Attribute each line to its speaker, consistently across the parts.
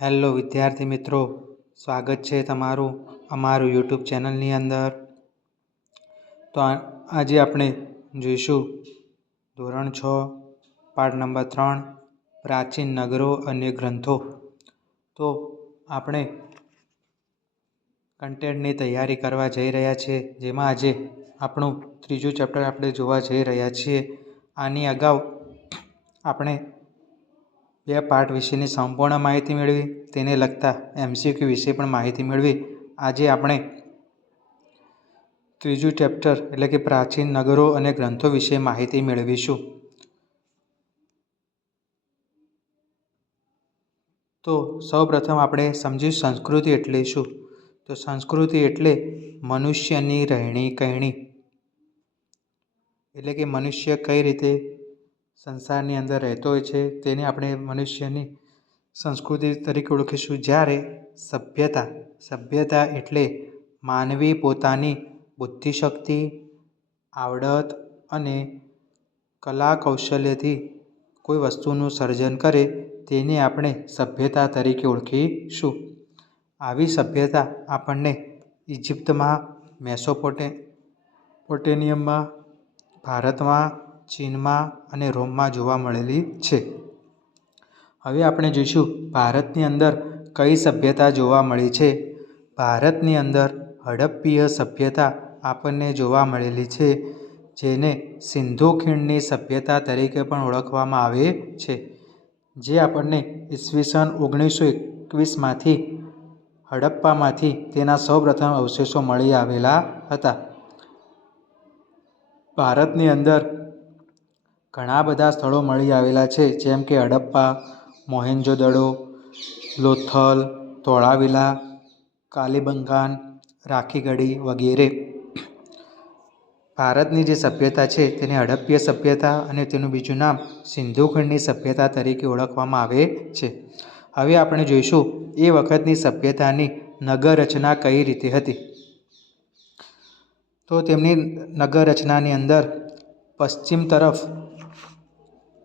Speaker 1: Hello વિદ્યાર્થી મિત્રો, સ્વાગત છે તમારું અમારું યુટ્યુબ ચેનલની અંદર. તો આજે આપણે જોઈશું ધોરણ છ, પાઠ નંબર ત્રણ, પ્રાચીન નગરો અને ગ્રંથો. તો આપણે કન્ટેન્ટની તૈયારી કરવા જઈ રહ્યા છીએ, જેમાં આજે આપણું ત્રીજું ચેપ્ટર આપણે જોવા જઈ રહ્યા છીએ. આની અગાઉ આપણે બે પાઠ વિશેની સંપૂર્ણ માહિતી મેળવી, તેને લગતા એમસીક્યુ વિશે પણ માહિતી મેળવી. આજે આપણે ત્રીજું ચેપ્ટર એટલે કે પ્રાચીન નગરો અને ગ્રંથો વિશે માહિતી મેળવીશું. તો સૌપ્રથમ આપણે સમજીશું સંસ્કૃતિ એટલે શું? તો સંસ્કૃતિ એટલે મનુષ્યની રહેણી કહેણી એટલે કે મનુષ્ય કઈ રીતે સંસારની અંદર રહેતો હોય છે, તેને આપણે મનુષ્યની સંસ્કૃતિ તરીકે ઓળખીશું. જ્યારે સભ્યતા સભ્યતા એટલે માનવી પોતાની બુદ્ધિશક્તિ, આવડત અને કલા કૌશલ્યથી કોઈ વસ્તુનું સર્જન કરે, તેને આપણે સભ્યતા તરીકે ઓળખીશું. આવી સભ્યતા આપણને ઇજિપ્તમાં મેસોપોટે, પોટેનિયમમાં, ભારતમાં ચીનમાં અને રોમમાં જોવા મળેલી છે. હવે આપણે જોઈશું ભારતની અંદર કઈ સભ્યતા જોવા મળી છે. ભારતની અંદર હડપ્પીય સભ્યતા આપણને જોવા મળેલી છે, જેને સિંધુ ખીણની સભ્યતા તરીકે પણ ઓળખવામાં આવે છે. જે આપણને ઈસવીસન ઓગણીસો એકવીસમાંથી હડપ્પામાંથી તેના સૌપ્રથમ અવશેષો મળી આવેલા હતા. ભારતની અંદર ઘણા બધા સ્થળો મળી આવેલા છે, જેમ કે હડપ્પા, મોહેન્જોદડો, લોથલ, ધોળાવીલા, કાલીબંગાન, રાખીગઢી વગેરે. ભારતની જે સભ્યતા છે તેને હડપ્પીય સભ્યતા અને તેનું બીજું નામ સિંધુ ખંડની સભ્યતા તરીકે ઓળખવામાં આવે છે. હવે આપણે જોઈશું એ વખતની સભ્યતાની નગર રચના કઈ રીતે હતી. તો તેમની નગર રચનાની અંદર પશ્ચિમ તરફ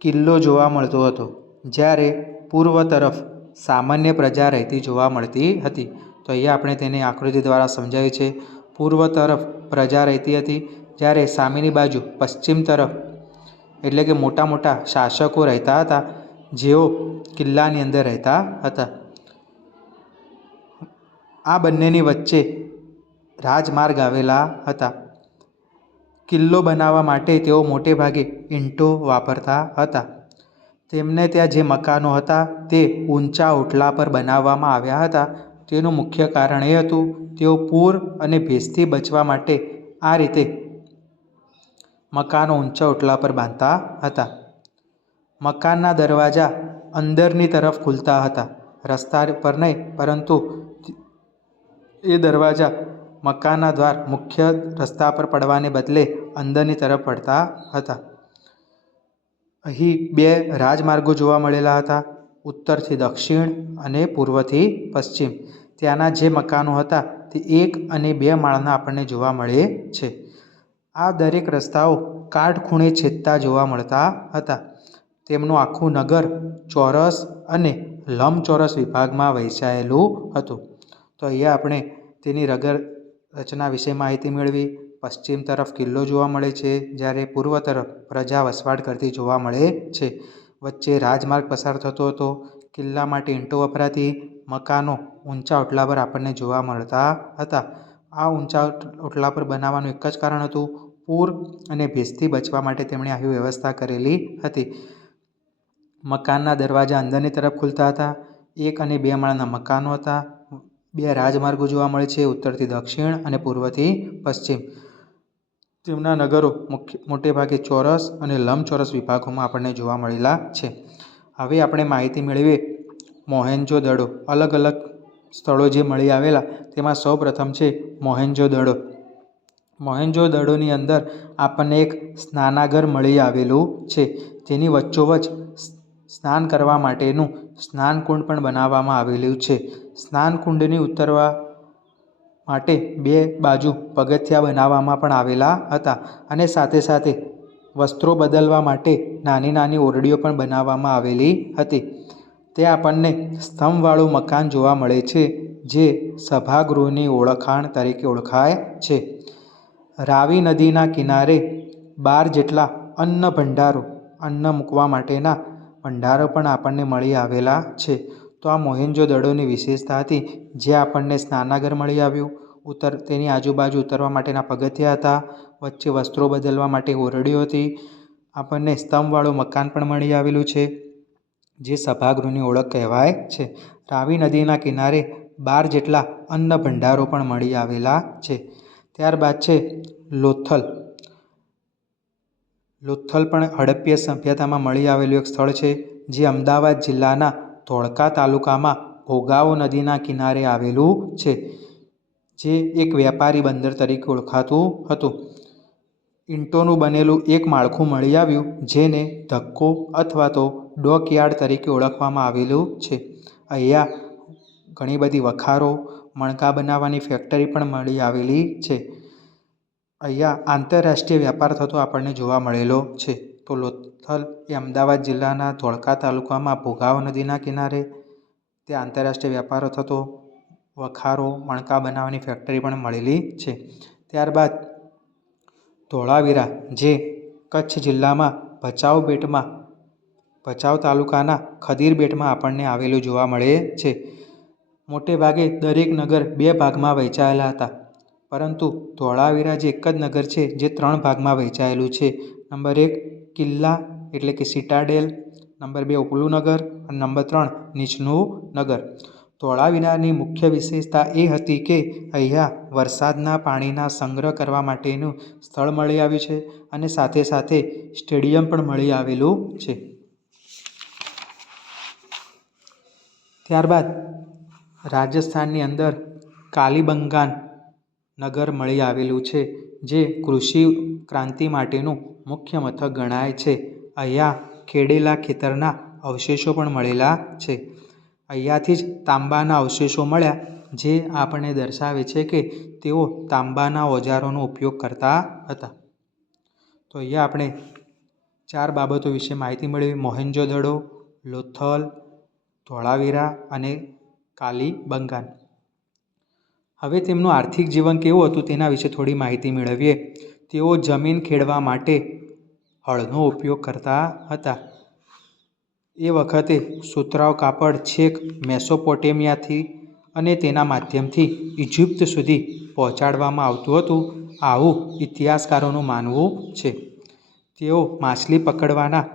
Speaker 1: કિલ્લો જોવા મળતો હતો, જ્યારે પૂર્વ તરફ સામાન્ય પ્રજા રહેતી જોવા મળતી હતી. તો અહીંયા આપણે તેને આકૃતિ દ્વારા સમજાવી છે, પૂર્વ તરફ પ્રજા રહેતી હતી, જ્યારે સામેની બાજુ પશ્ચિમ તરફ એટલે કે મોટા મોટા શાસકો રહેતા હતા, જેઓ કિલ્લાની અંદર રહેતા હતા. આ બંનેની વચ્ચે રાજમાર્ગ આવેલા હતા. કિલ્લો બનાવવા માટે તેઓ મોટે ભાગે ઈંટો વાપરતા હતા. તેમને ત્યાં જે મકાનો હતા તે ઊંચા ઓટલા પર બનાવવામાં આવ્યા હતા. તેનું મુખ્ય કારણ એ હતું, તેઓ પૂર અને ભેજથી બચવા માટે આ રીતે મકાનો ઊંચા ઓટલા પર બાંધતા હતા. મકાનના દરવાજા અંદરની તરફ ખુલતા હતા, રસ્તા પર નહીં, પરંતુ એ દરવાજા મકાનના દ્વાર મુખ્ય રસ્તા પર પડવાને બદલે અંદરની તરફ પડતા હતા. અહીં બે રાજમાર્ગો જોવા મળેલા હતા, ઉત્તરથી દક્ષિણ અને પૂર્વથી પશ્ચિમ. ત્યાંના જે મકાનો હતા, તે એક અને બે માળના આપણને જોવા મળે છે. આ દરેક રસ્તાઓ કાટખૂણે છેદતા જોવા મળતા હતા. તેમનું આખું નગર ચોરસ અને લંબચોરસ વિભાગમાં વહેંચાયેલું હતું. તો અહીંયા આપણે તેની રગર રચના વિશે માહિતી મેળવી. પશ્ચિમ તરફ કિલ્લો જોવા મળે છે, જ્યારે પૂર્વ તરફ પ્રજા વસવાટ કરતી જોવા મળે છે. વચ્ચે રાજમાર્ગ પસાર થતો હતો. કિલ્લા માટે ઈંટો વપરાતી મકાનો ઊંચા ઓટલા પર આપણને જોવા મળતા હતા. આ ઊંચા ઓટલા પર બનાવવાનું એક જ કારણ હતું, પૂર અને ભેજથી બચવા માટે તેમણે આવી વ્યવસ્થા કરેલી હતી. મકાનના દરવાજા અંદરની તરફ ખુલતા હતા. એક અને બે માળના મકાનો હતા. બે રાજમાર્ગો જોવા મળે છે, ઉત્તરથી દક્ષિણ અને પૂર્વથી પશ્ચિમ. તેમના નગરો મુખ્ય, મોટે ભાગે ચોરસ અને લંબચોરસ વિભાગોમાં આપણને જોવા મળેલા છે. હવે આપણે માહિતી મેળવીએ મોહેન્જો દડો. અલગ અલગ સ્થળો જે મળી આવેલા, તેમાં સૌ પ્રથમ છે મોહેન્જો દડો. મોહેન્જો દડોની અંદર આપણને એક સ્નાનાગર મળી આવેલું છે. તેની વચ્ચોવચ્ચ સ્નાન કરવા માટેનું સ્નાનકુંડ પણ બનાવવામાં આવેલું છે. સ્નાનકુંડની ઉતરવા માટે બે બાજુ પગથિયા બનાવવામાં પણ આવેલા હતા અને સાથે સાથે વસ્ત્રો બદલવા માટે નાની નાની ઓરડીઓ પણ બનાવવામાં આવેલી હતી. તે આપણને સ્તંભવાળું મકાન જોવા મળે છે, જે સભાગૃહની ઓળખાણ તરીકે ઓળખાય છે. રાવી નદીના કિનારે બાર જેટલા અન્ન ભંડારો અન્ન મૂકવા માટેના ભંડારો પણ આપણને મળી આવેલા છે. તો આ મોહેન્જો દડોની વિશેષતા હતી, જે આપણને સ્નાનાગર મળી આવ્યું. ઉતર, તેની આજુબાજુ ઉતરવા માટેના પગથિયાં હતા, વચ્ચે વસ્ત્રો બદલવા માટે ઓરડીઓ હતી. આપણને સ્તંભવાળું મકાન પણ મળી આવેલું છે, જે સભાગૃહની ઓળખ કહેવાય છે. રાવી નદીના કિનારે બાર જેટલા અન્ન ભંડારો પણ મળી આવેલા છે. ત્યારબાદ છે, લોથલ. લોથલ પણ હડપ્પીય સભ્યતામાં મળી આવેલું એક સ્થળ છે, જે અમદાવાદ જિલ્લાના ધોળકા તાલુકામાં ભોગાવો નદીના કિનારે આવેલું છે, જે એક વ્યાપારી બંદર તરીકે ઓળખાતું હતું. ઈંટોનું બનેલું એક માળખું મળી આવ્યું, જેને ધક્કો અથવા તો ડોકયાર્ડ તરીકે ઓળખવામાં આવેલું છે. અહીંયા ઘણી બધી વખારો, મણકા બનાવવાની ફેક્ટરી પણ મળી આવેલી છે. અહીંયા આંતરરાષ્ટ્રીય વ્યાપાર થતો આપણને જોવા મળેલો છે. તો લોથલ એ અમદાવાદ જિલ્લાના ધોળકા તાલુકામાં ભોગાવ નદીના કિનારે તે આંતરરાષ્ટ્રીય વ્યાપારો થતો વખારો, મણકા બનાવવાની ફેક્ટરી પણ મળેલી છે. ત્યારબાદ ધોળાવીરા, જે કચ્છ જિલ્લામાં ભચાઉ બેટમાં, ભચાઉ તાલુકાના ખદીર બેટમાં આપણને આવેલું જોવા મળે છે. મોટે ભાગે દરેક નગર બે ભાગમાં વહેંચાયેલા હતા. પરંતુ ધોળાવીરા જે એક જ નગર છે, જે ત્રણ ભાગમાં વહેંચાયેલું છે. નંબર એક કિલ્લા એટલે કે સિટાડેલ, નંબર બે ઉપલું નગર અને નંબર ત્રણ નીચનું નગર. ધોળાવીરાની મુખ્ય વિશેષતા એ હતી કે અહીંયા વરસાદના પાણીના સંગ્રહ કરવા માટેનું સ્થળ મળી આવ્યું છે અને સાથે સાથે સ્ટેડિયમ પણ મળી આવેલું છે. ત્યારબાદ રાજસ્થાનની અંદર કાલીબંગાન નગર મળી આવેલું છે, જે કૃષિ ક્રાંતિ માટેનું મુખ્ય મથક ગણાય છે. અહીંયા ખેડેલા ખેતરના અવશેષો પણ મળેલા છે. અહીંયાથી જ તાંબાના અવશેષો મળ્યા, જે આપણને દર્શાવે છે કે તેઓ તાંબાના ઓજારોનો ઉપયોગ કરતા હતા. તો અહીંયા આપણે ચાર બાબતો વિશે માહિતી મેળવી. મોહેન્જો દડો લોથલ, ધોળાવીરા અને કાલીબંગાન. હવે તેમનું આર્થિક જીવન કેવું હતું તેના વિશે થોડી માહિતી મેળવીએ. તેઓ જમીન ખેડવા માટે હળનો ઉપયોગ કરતા હતા. એ વખતે સુતરાવ કાપડ છેક મેસોપોટેમિયાથી અને તેના માધ્યમથી ઇજિપ્ત સુધી પહોંચાડવામાં આવતું હતું. આવું ઇતિહાસકારોનું માનવું છે. તેઓ માછલી પકડવાના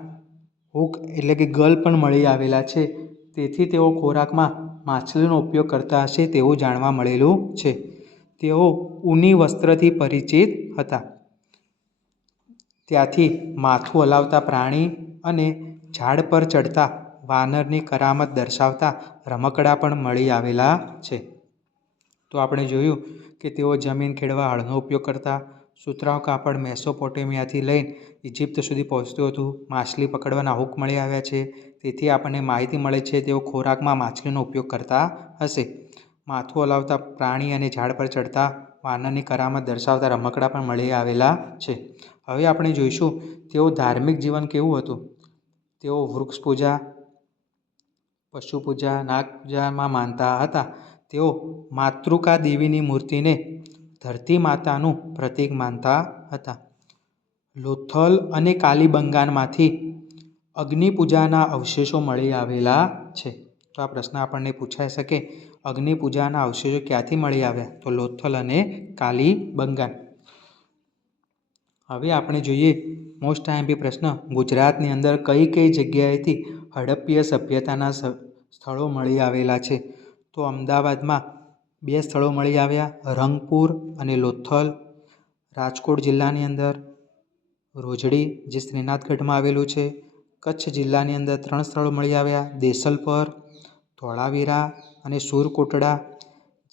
Speaker 1: હુક એટલે કે ગલ પણ મળી આવેલા છે. તેથી તેઓ ખોરાકમાં માછલીનો ઉપયોગ કરતા હશે તેવું જાણવા મળેલું છે. તેઓ ઊની વસ્ત્રથી પરિચિત હતા. ત્યાંથી માથું હલાવતા પ્રાણી અને ઝાડ પર ચડતા વાનરની કરામત દર્શાવતા રમકડા પણ મળી આવેલા છે. તો આપણે જોયું કે તેઓ જમીન ખેડવા હળનો ઉપયોગ કરતા સુતરાઉ કાપડ મેસોપોટેમિયાથી લઈને ઇજિપ્ત સુધી પહોંચતું હતું. માછલી પકડવાના હુક મળી આવ્યા છે. તેથી આપણને માહિતી મળે છે તેઓ ખોરાકમાં માછલીનો ઉપયોગ કરતા હશે. માથું હલાવતા પ્રાણી અને ઝાડ પર ચડતા વાનરની કરામત દર્શાવતા રમકડાં પણ મળી આવેલા છે. હવે આપણે જોઈશું તેઓ ધાર્મિક જીવન કેવું હતું. તેઓ વૃક્ષ પૂજા, પશુ પૂજા, નાગ પૂજામાં માનતા હતા. તેઓ માતૃકા દેવીની મૂર્તિને ધરતી માતાનું પ્રતીક માનતા હતા. લોથલ અને કાલીબંગાનમાંથી અગ્નિપૂજાના અવશેષો મળી આવેલા છે. તો આ પ્રશ્ન આપણને પૂછાઈ શકે અગ્નિપૂજાના અવશેષો ક્યાંથી મળી આવ્યા? તો લોથલ અને કાલીબંગાન. હવે આપણે જોઈએ મોસ્ટ આઈએમપી પ્રશ્ન. ગુજરાતની અંદર કઈ કઈ જગ્યાએથી હડપ્પીય સભ્યતાના સ્થળો મળી આવેલા છે? તો અમદાવાદમાં બે સ્થળો મળી આવ્યા. રંગપુર અને લોથલ. રાજકોટ જિલ્લાની અંદર રોજડી, જે શ્રીનાથગઢમાં આવેલું છે. કચ્છ જિલ્લાની અંદર ત્રણ સ્થળો મળી આવ્યા. દેસલપર, ધોળાવીરા અને સુરકોટડા.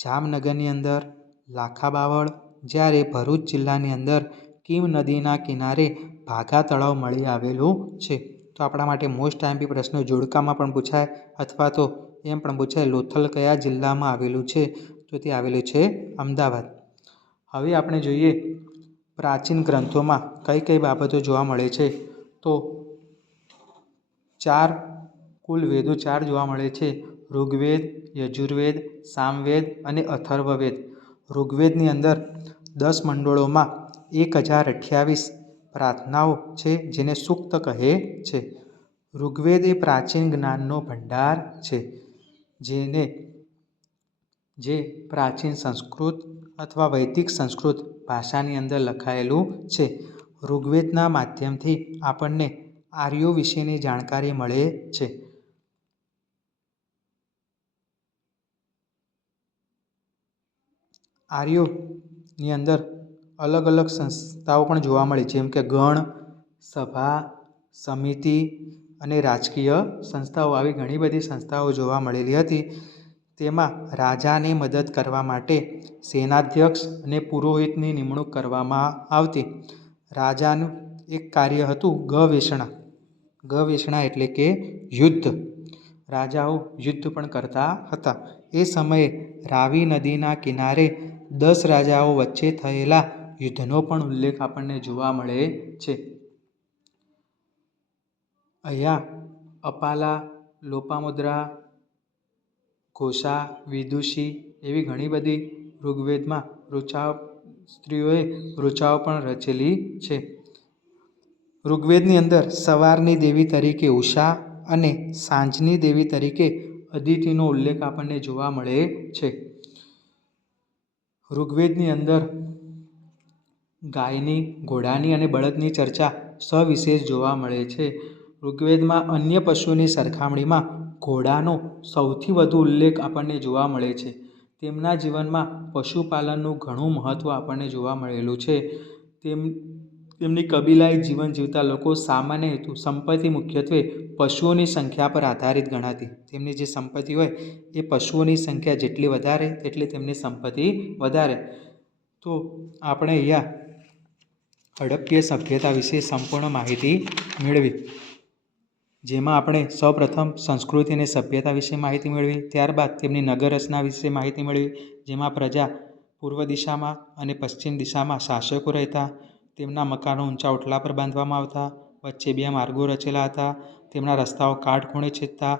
Speaker 1: જામનગરની અંદર લાખા બાવળ જ્યારે ભરૂચ જિલ્લાની અંદર કીમ નદીના કિનારે ભાગા તળાવ મળી આવેલું છે. તો આપણા માટે મોસ્ટ આઈમ્પી પ્રશ્નો જોડકામાં પણ પૂછાય અથવા તો એમ પણ પૂછાય, લોથલ કયા જિલ્લામાં આવેલું છે? તો તે આવેલું છે અમદાવાદ. હવે આપણે જોઈએ પ્રાચીન ગ્રંથોમાં કઈ કઈ બાબતો જોવા મળે છે. તો ચાર કુલ વેદો ચાર જોવા મળે છે. ઋગ્વેદ, યજુર્વેદ, સામવેદ અને અથર્વવેદ. ઋગ્વેદની અંદર દસ મંડળોમાં એક હજાર અઠ્યાવીસ પ્રાર્થનાઓ છે જેને સૂક્ત કહે છે. ઋગ્વેદ એ પ્રાચીન જ્ઞાનનો ભંડાર છે જેને જે પ્રાચીન સંસ્કૃત અથવા વૈદિક સંસ્કૃત ભાષાની અંદર લખાયેલું છે. ઋગ્વેદના માધ્યમથી આપણને આર્યો વિશેની જાણકારી મળે છે. આર્યોની અંદર અલગ અલગ સંસ્થાઓ પણ જોવા મળી જેમ કે ગણ, સભા, સમિતિ અને રાજકીય સંસ્થાઓ. આવી ઘણી બધી સંસ્થાઓ જોવા મળેલી હતી. તેમાં રાજાને મદદ કરવા માટે સેનાધ્યક્ષ અને પુરોહિતની નિમણૂક કરવામાં આવતી. રાજાનું એક કાર્ય હતું ગવેષણા. ગવેષણા એટલે કે યુદ્ધ. રાજાઓ યુદ્ધ પણ કરતા હતા. એ સમયે રાવી નદીના કિનારે દસ રાજાઓ વચ્ચે થયેલા યુદ્ધનો પણ ઉલ્લેખ આપણને જોવા મળે છે. અહીંયા અપાલા લોપામુદ્રા ઘોષા વિદુષી એવી ઘણી બધી ઋગ્વેદમાં ઋચાઓ સ્ત્રીઓએ ઋચાઓ પણ રચેલી છે. ઋગ્વેદની અંદર સવારની દેવી તરીકે ઉષા અને સાંજની દેવી તરીકે અદિતિનો ઉલ્લેખ આપણને જોવા મળે છે. ઋગ્વેદની અંદર ગાયની, ઘોડાની અને બળદની ચર્ચા સવિશેષ જોવા મળે છે. ઋગ્વેદમાં અન્ય પશુઓની સરખામણીમાં ઘોડાનો સૌથી વધુ ઉલ્લેખ આપણને જોવા મળે છે. તેમના જીવનમાં પશુપાલનનું ઘણું મહત્ત્વ આપણને જોવા મળેલું છે. તેમ, તેમની કબીલાઈ જીવન જીવતા લોકો સામાન્ય હેતુ, સંપત્તિ મુખ્યત્વે પશુઓની સંખ્યા પર આધારિત ગણાતી. તેમની જે સંપત્તિ હોય એ પશુઓની સંખ્યા જેટલી વધારે તેટલી તેમની સંપત્તિ વધારે. તો આપણે અહીંયા હડપ્પીય સભ્યતા વિશે સંપૂર્ણ માહિતી મેળવી. જેમાં આપણે સૌપ્રથમ સંસ્કૃતિ અને સભ્યતા વિશે માહિતી મેળવી, ત્યારબાદ તેમની નગર રચના વિશે માહિતી મેળવી, જેમાં પ્રજા પૂર્વ દિશામાં અને પશ્ચિમ દિશામાં શાસકો રહેતા, તેમના મકાનો ઊંચા ઓટલા પર બાંધવામાં આવતા, વચ્ચે બે માર્ગો રચેલા હતા, તેમના રસ્તાઓ કાટખૂણે છેદતા,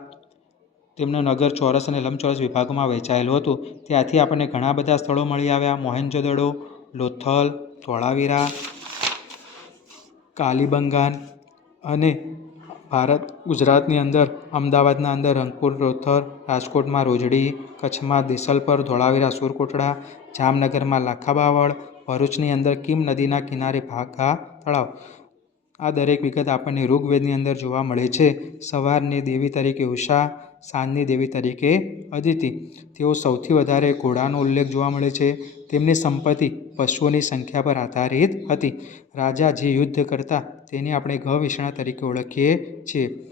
Speaker 1: તેમનું નગર ચોરસ અને લંબચોરસ વિભાગોમાં વહેંચાયેલું હતું. ત્યાંથી આપણને ઘણા બધા સ્થળો મળી આવ્યા. મોહેન્જોદડો, લોથલ, ધોળાવીરા, કાલીબંગાન અને ભારત, ગુજરાતની અંદર, અમદાવાદના અંદર રંગપુર, રોથર, રાજકોટમાં રોજડી, કચ્છમાં દેસલપર, ધોળાવીરા, સુરકોટડા, જામનગરમાં લાખાબાવળ, ભરૂચની અંદર કિમ નદીના કિનારે ભાખા તળાવ. આ દરેક વિગત આપણને ઋગ્વેદની અંદર જોવા મળે છે. સવારની દેવી તરીકે ઉષા સાંજની દેવી તરીકે અદિતિ. તેઓ સૌથી વધારે ઘોડાનો ઉલ્લેખ જોવા મળે છે. તેમની સંપત્તિ પશુઓની સંખ્યા પર આધારિત હતી. રાજા જે યુદ્ધ કરતા તેને આપણે ગવિષણા તરીકે ઓળખીએ છીએ.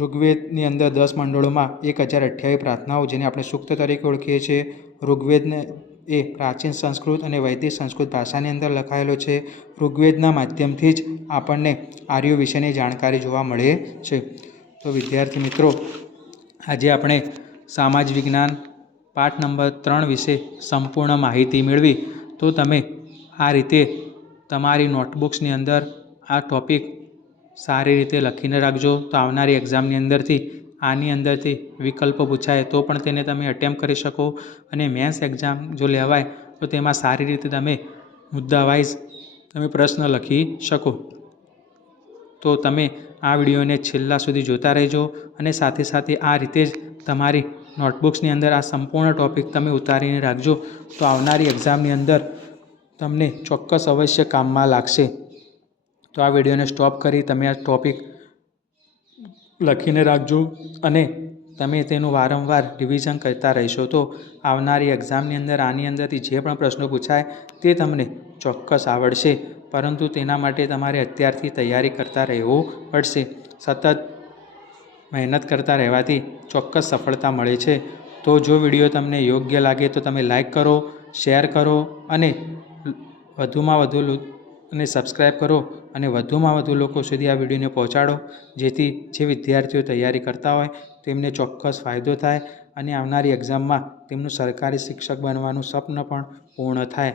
Speaker 1: ઋગ્વેદની અંદર દસ મંડળોમાં એક હજાર અઠ્યાવીસ પ્રાર્થનાઓ જેને આપણે સૂક્ત તરીકે ઓળખીએ છીએ. ઋગ્વેદને એ પ્રાચીન સંસ્કૃત અને વૈદિક સંસ્કૃત ભાષાની અંદર લખાયેલો છે. ઋગ્વેદના માધ્યમથી જ આપણને આર્યો વિશેની જાણકારી જોવા મળે છે. તો વિદ્યાર્થી મિત્રો, આજે આપણે સમાજ વિજ્ઞાન પાઠ નંબર ત્રણ વિશે સંપૂર્ણ માહિતી મેળવી. તો તમે આ રીતે તમારી નોટબુક્સની અંદર આ ટૉપિક સારી રીતે લખીને રાખજો. તો આવનારી એક્ઝામની અંદરથી, આની અંદરથી વિકલ્પ પૂછાય તો પણ તેને તમે અટેમ્પ કરી શકો. અને મેન્સ એક્ઝામ જો લેવાય, તો તેમાં સારી રીતે તમે મુદ્દા વાઇઝ તમે પ્રશ્ન લખી શકો. તો તમે આ વિડીયોને છેલ્લા સુધી જોતા રહેજો અને સાથે સાથે આ રીતે જ તમારી નોટબુક્સની અંદર આ સંપૂર્ણ ટૉપિક તમે ઉતારીને રાખજો તો આવનારી એક્ઝામની અંદર તમને ચોક્કસ અવશ્ય કામમાં લાગશે. તો આ વિડીયોને સ્ટોપ કરી તમે આ ટૉપિક લખીને રાખજો અને તમે તેનું વારંવાર રિવિઝન કરતા રહેશો, તો આવનારી એક્ઝામની અંદર, આની અંદરથી જે પણ પ્રશ્નો પૂછાય, તે તમને ચોક્કસ આવડશે. પરંતુ તેના માટે તમારે અત્યારથી તૈયારી કરતા રહેવું પડશે. સતત મહેનત કરતા રહેવાથી ચોક્કસ સફળતા મળે છે. તો જો વીડિયો તમને યોગ્ય લાગે, તો તમે લાઈક કરો શેર કરો અને વધુમાં વધુ અને સબસ્ક્રાઈબ કરો અને વધુમાં વધુ લોકો સુધી આ વિડીયોને પહોંચાડો. જેથી જે વિદ્યાર્થીઓ તૈયારી કરતા હોય, તેમને ચોક્કસ ફાયદો થાય અને આવનારી એક્ઝામમાં તેમનું સરકારી શિક્ષક બનવાનું સ્વપ્ન પણ પૂર્ણ થાય.